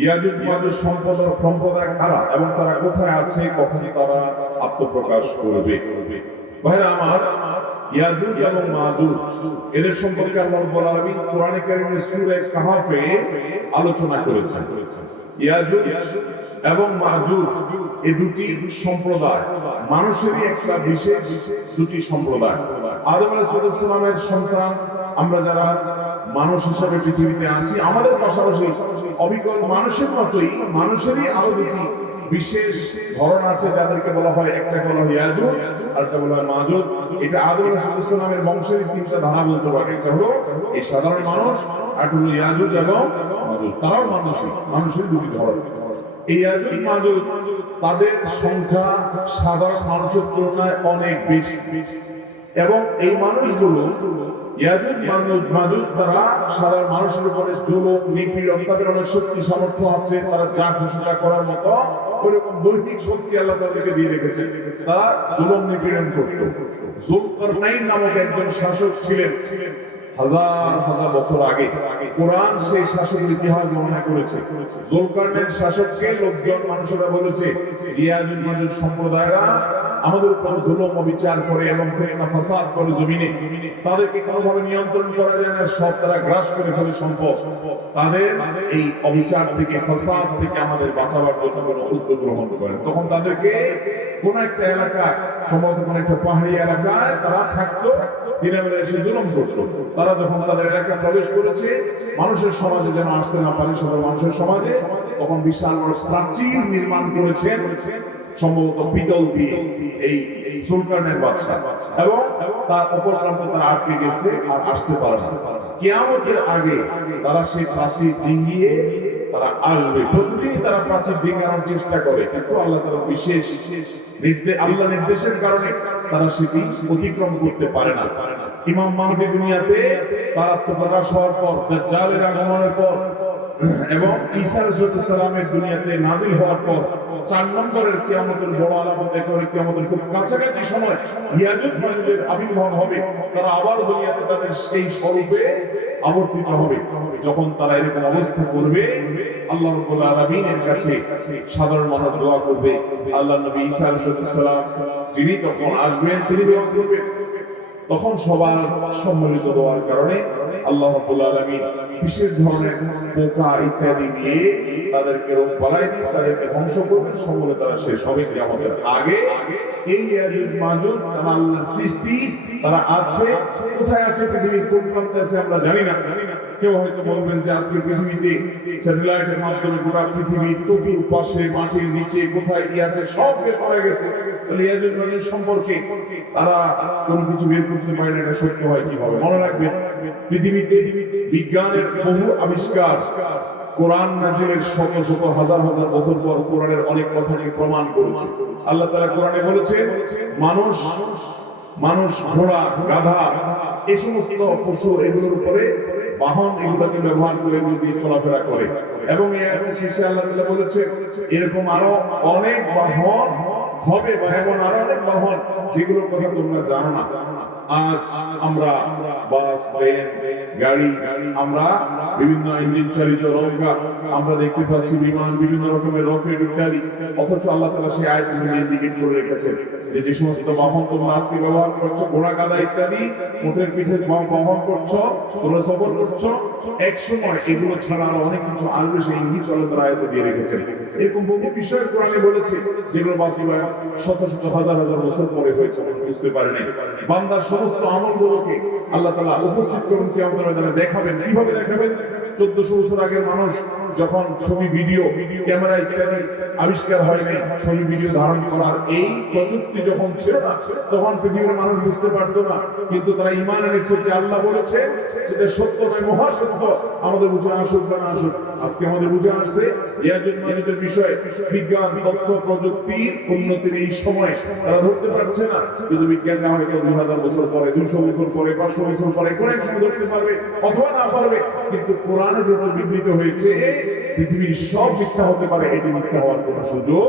ইয়াজুজ মাজুজ সম্প্রদায় সম্প্রদায় কারা এবং তারা কোথায় আছে, কখন তারা আত্মপ্রকাশ করবে। ভাইরা আমার, ইয়াজুদ এবং মাজুদ এদের সম্পর্কে আল্লাহ রাব্বুল আলামিন কোরআনে কারীমের সূরা কাহাফে আলোচনা করেছেন। এবং মাজুজ এই দুটি সম্প্রদায়। মানুষেরই একটা বিশেষ দুটি সম্প্রদায়। আদম সালামের সন্তান, আমরা যারা মানুষ হিসাবে পৃথিবীতে আছি, আমাদের পাশাপাশি অবিকল মানুষের মতোই মানুষেরই আরও দুটি বিশেষ ধরন আছে, যাদেরকে বলা হয়, একটা বলা হয় ইয়াজুদ আর একটা বলা হয় মাজুদ এটা আদম আলাইহিস সালামের বংশের তিনটা ধারা বলতে পারে। একটা হলো এই সাধারণ মানুষ আর হলো ইয়াজুদ এবং মাজুদ তারাও মানুষ মানুষের দুটি ধর এই একজন মানুষ, তাদের সংখ্যা সাধারণ মানুষের তুলনায় অনেক বেশি বেশি। এবং এই মানুষগুলো মানুষের অনেক শক্তি, সামর্থ্য যা করার মতো শক্তি নামক একজন শাসক ছিলেন। হাজার হাজার বছর আগে কোরআন সেই শাসকের ইতিহাস বর্ণনা করেছে। জুলকারনাইন শাসককে লোকজন, মানুষেরা বলেছে সম্প্রদায়রা আমাদের উপর জুলুম অবিচার করে এবং ফিতনা ফাসাদ করে জমিনে। তাদেরকে কোনোভাবে নিয়ন্ত্রণ করা যায় না, সব তারা গ্রাস করে ফেলে সম্পদ। তাদের এই অবিচার থেকে, ফাসাদ থেকে আমাদের বাঁচাবার জন্য কোনো উদ্যোগ গ্রহণ করেন। তখন তাদেরকে কোন একটা এলাকা, সম্ভবত কোন একটা পাহাড়ি এলাকায় তারা থাকতো দিনের এসে জুলুম করতো। তারা যখন তাদের এলাকায় প্রবেশ করেছে, মানুষের সমাজে যেন আসতে না পারে সাধারণ মানুষের সমাজে তখন বিশাল বড় প্রাচীর নির্মাণ করেছেন, সম্ভবত পিতল দিয়ে, এই সুলতানের বাদশা এবং তার প্রান্তে তারা আটকে গেছে আর আসতে পারে না। কেয়ামতের আগে তারা সেই প্রাচীর ডিঙ্গিয়ে তারা আসবে। প্রতিদিন তারা প্রাচীর চেষ্টা করে, কিন্তু আল্লাহ তারা বিশেষ আল্লাহ নির্দেশের কারণে তারা সেটি অতিক্রম করতে পারে না। ইমাম মাহদি দুনিয়াতে তার হওয়ার পর, দাজ্জালের আগমনের পর এবং ঈসা সাল্লামের দুনিয়াতে নাজিল হওয়ার পর চার নম্বরের কিয়ামতের বড় আলামত করে কিয়ামতের খুব কাছাকাছি সময় ইয়াজুদ মাজুদের আবির্ভাব হবে। তারা আবার দুনিয়াতে তাদের সেই স্বরূপে আবর্তিত হবে। যখন তারা এরকম অবস্থা করবে, আল্লাহ রাব্বুল আলামিনের কাছে সাধারণ মানুষ দোয়া করবে। আল্লাহ নবী ঈসা আলাইহিস সালাম যিনি তখন আসবেন, তিনি দোয়া করবেন। তখন সবার সম্মিলিত হওয়ার কারণে আল্লাহ রাব্বুল আলামিন বিশেষ ধরনের পোকা ইত্যাদি নিয়ে তাদেরকে রোগ পালাই দিয়ে তাদেরকে ধ্বংস করবেন সকলে তারা শেষ হবে আমাদের আগে। এই ইয়াজুজ তারা আল্লাহর সৃষ্টি, তারা আছে, কোথায় আছে পৃথিবীর কোন প্রান্তে আছে আমরা জানি না জানি না। কেউ হয়তো বলবেন যে আজকে পৃথিবীতে স্যাটেলাইটের মাধ্যমে গোটা পৃথিবীর চতুর্পাশে মাটির নিচে কোথায় কি আছে, সব বের করে গেছে। তাহলে সম্পর্কে তারা কোনো কিছু বের করতে পারে না, এটা সত্য হয় মনে রাখবেন, পৃথিবীতে বিজ্ঞানের বহু আবিষ্কার, কোরআন নাজিলের শত শত হাজার হাজার বছর পর কোরআনের অনেক কথাকে প্রমাণ করেছে। আল্লাহ তাআলা কোরআনে বলেছে মানুষ মানুষ, ঘোড়া, গাধা এই সমস্ত পশু এগুলোর উপরে বাহন এগুলোকে ব্যবহার করে এগুলো দিয়ে চলাফেরা করে। এবং আল্লাহ বলেছে এরকম আরও অনেক বাহন হবে বা এমন আরও অনেক বাহন যেগুলোর কথা তোমরা জানো না। আজ আমরা বাস, ট্রেন, গাড়ি, আমরা বিভিন্ন ইঞ্জিন চালিত নৌকা আমরা দেখতে পাচ্ছি বিমান, বিভিন্ন রকমের রকেট ইত্যাদি। অথচ আল্লাহ তাআলা সেই মধ্যে ইন্ডিকেট করে রেখেছেন যে যে সমস্ত বাহন তোমরা আজকে ব্যবহার করছ, ঘোড়া গাদা ইত্যাদি, উটের পিঠে বাহন করছ, তোমরা সফর করছ, এক সময় এগুলো ছাড়া আরও অনেক কিছু আসবে সেই ইঙ্গিত আল্লাহ তাআলা আয়াতে দিয়ে রেখেছেন। এরকম বহু বিষয় কোরআনে বলেছে, যেগুলো বাস্তবায়ন শত শত হাজার হাজার বছর পরে হয়েছে বুঝতে পারেনি। বান্দার সমস্ত আমলগুলোকে আল্লাহ তালা উপস্থিত করেছি আপনারা যেন দেখাবেন কীভাবে দেখাবেন? চোদ্দশো বছর আগের মানুষ যখন ছবি, ভিডিও, ক্যামেরা ইত্যাদি আবিষ্কার হয় নাই ছবি, ভিডিও ধারণ করার এই প্রযুক্তি যখন ছিল না, তখন পৃথিবীর মানুষ বুঝতে পারতো না। কিন্তু তারা ইমান এনেছে যে আল্লাহ বলেছে সেটা সত্য মহাসত্য। আমাদের বুঝে আসুক বা না আসুক, আজকে আমাদের বুঝে আসছে। ইয়াজুদ বিষয়ে বিজ্ঞান, তথ্য প্রযুক্তির উন্নতির এই সময় তারা ধরতে পারছে না। কিন্তু বিজ্ঞানরা হয়তো দুই হাজার বছর পরে দুশো বছর পরে, পাঁচশো বছর পরে কোন এক সময় ধরতে পারবে অথবা না পারবে, কিন্তু কোরআনে যত বিবৃত হয়েছে পৃথিবীর সব মিথ্যা হতে পারে এটি মিথ্যা হওয়ার কোনো সুযোগ